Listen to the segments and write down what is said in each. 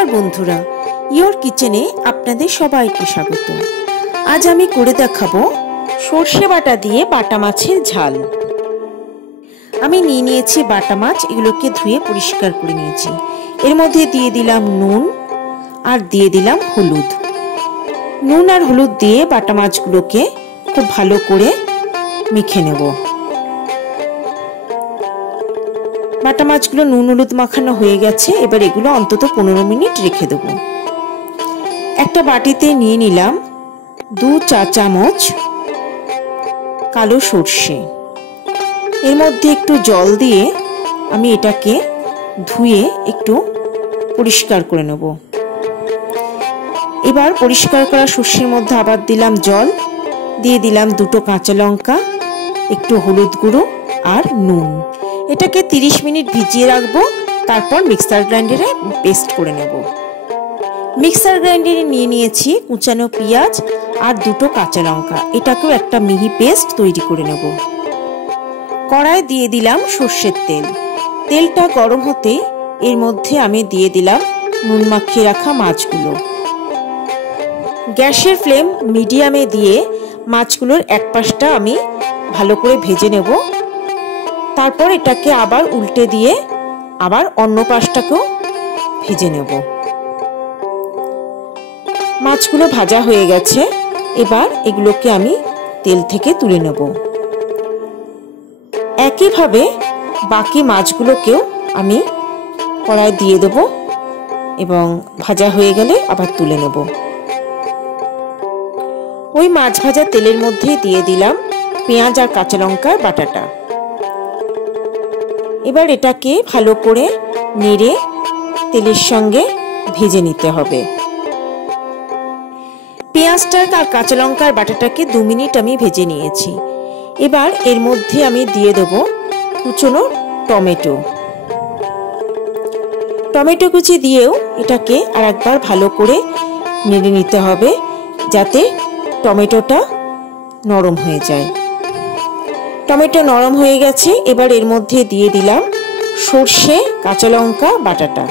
নমস্কার বন্ধুরা, ইয়োর কিচেনে আপনাদের সবাইকে স্বাগত। আজ আমি করে দেখাবো সর্ষে বাটা দিয়ে বাটা মাছের ঝাল। আমি নিয়ে নিয়েছি বাটা মাছ, এগুলোকে ধুয়ে পরিষ্কার করে নিয়েছি। এর মধ্যে দিয়ে দিলাম নুন আর দিয়ে দিলাম হলুদ। নুন আর হলুদ দিয়ে বাটা মাছগুলোকে খুব ভালো করে মেখে নেব। বাটা মাছগুলো নুন হলুদ মাখানো হয়ে গেছে, এবার এগুলো অন্তত 15 মিনিট রেখে দেব। একটা বাটিতে নিয়ে নিলাম 2 চা চামচ কালো সর্ষে। এর মধ্যে একটু জল দিয়ে আমি এটাকে ধুয়ে একটু পরিষ্কার করে নেব। এবার পরিষ্কার করা সর্ষের মধ্যে আবার দিলাম জল, দিয়ে দিলাম 2টো কাঁচা লঙ্কা, একটু হলুদ গুঁড়ো আর নুন। এটাকে 30 মিনিট ভিজিয়ে রাখবো, তারপর মিক্সার গ্রাইন্ডারে পেস্ট করে নেব। মিক্সার গ্রাইন্ডারে নিয়ে নিয়েছি কুচানো পেঁয়াজ আর 2টো কাঁচা লঙ্কা, এটাকেও একটা মিহি পেস্ট তৈরি করে নেব। কড়ায় দিয়ে দিলাম সর্ষের তেল। তেলটা গরম হতে এর মধ্যে আমি দিয়ে দিলাম নুন মাখিয়ে রাখা মাছগুলো। গ্যাসের ফ্লেম মিডিয়ামে দিয়ে মাছগুলোর এক পাশটা আমি ভালো করে ভেজে নেব। তারপর এটাকে আবার উল্টে দিয়ে আবার অন্য পাশটাকেও ভেজে নেব। মাছগুলো ভাজা হয়ে গেছে, এবার এগুলোকে আমি তেল থেকে তুলে নেব। একইভাবে বাকি মাছগুলোকেও আমি কড়ায় দিয়ে দেব এবং ভাজা হয়ে গেলে আবার তুলে নেব। ওই মাছ ভাজা তেলের মধ্যে দিয়ে দিলাম পেঁয়াজ আর কাঁচা লঙ্কার বাটাটা। এবার এটাকে ভালো করে নেড়ে তেলের সঙ্গে ভেজে নিতে হবে। পেঁয়াজটা আর কাঁচা লঙ্কার বাটাটাকে 2 মিনিট আমি ভেজে নিয়েছি। এবার এর মধ্যে আমি দিয়ে দেব কুচনো টমেটো। টমেটো কুচি দিয়েও এটাকে আর একবার ভালো করে নেড়ে নিতে হবে, যাতে টমেটোটা নরম হয়ে যায়। টমেটো নরম হয়ে গেছে, এবার এর মধ্যে দিয়ে দিলাম সর্ষে কাঁচা লঙ্কা বাটাটা।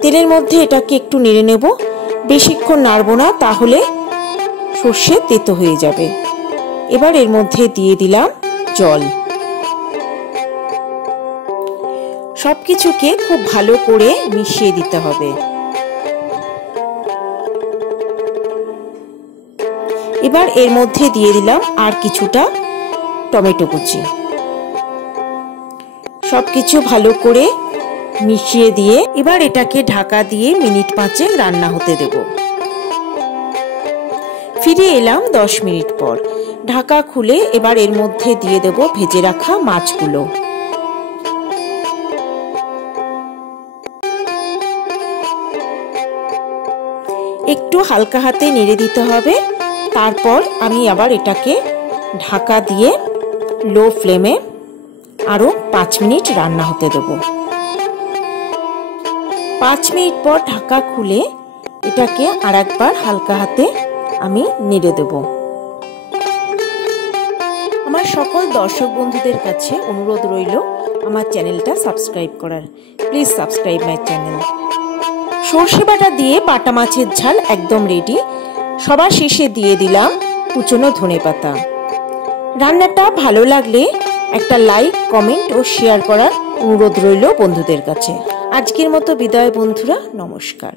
তেলের মধ্যে এটাকে একটু নেড়ে নেব, বেশিক্ষণ নাড়বো না, তাহলে সর্ষে তেতো হয়ে যাবে। এবার এর মধ্যে দিয়ে দিলাম জল। সবকিছুকে খুব ভালো করে মিশিয়ে দিতে হবে। এবার এর মধ্যে দিয়ে দিলাম আর কিছুটা টমেটো কুচি। সবকিছু ভালো করে মিশিয়ে দিয়ে এবার এটাকে ঢাকা দিয়ে মিনিট 5 রান্না হতে দেব। ফিরে এলাম 10 মিনিট পর। ঢাকা খুলে এবার এর মধ্যে দিয়ে দেব ভেজে রাখা মাছগুলো। একটু হালকা হাতে নেড়ে দিতে হবে। তারপর আমি আবার এটাকে ঢাকা দিয়ে লো ফ্লেমে আরো 5 মিনিট রান্না হতে দেব। 5 মিনিট পর ঢাকা খুলে এটাকে আর একবার হালকা হাতে আমি নেড়ে দেব। আমার সকল দর্শক বন্ধুদের কাছে অনুরোধ রইল আমার চ্যানেলটা সাবস্ক্রাইব করার। Please subscribe my channel. সর্ষে বাটা দিয়ে বাটা মাছের ঝাল একদম রেডি। সবার শেষে দিয়ে দিলাম কুচনো ধনেপাতা। রান্নাটা ভালো লাগলে একটা লাইক, কমেন্ট ও শেয়ার করার অনুরোধ রইল বন্ধুদের কাছে। আজকের মতো বিদায় বন্ধুরা, নমস্কার।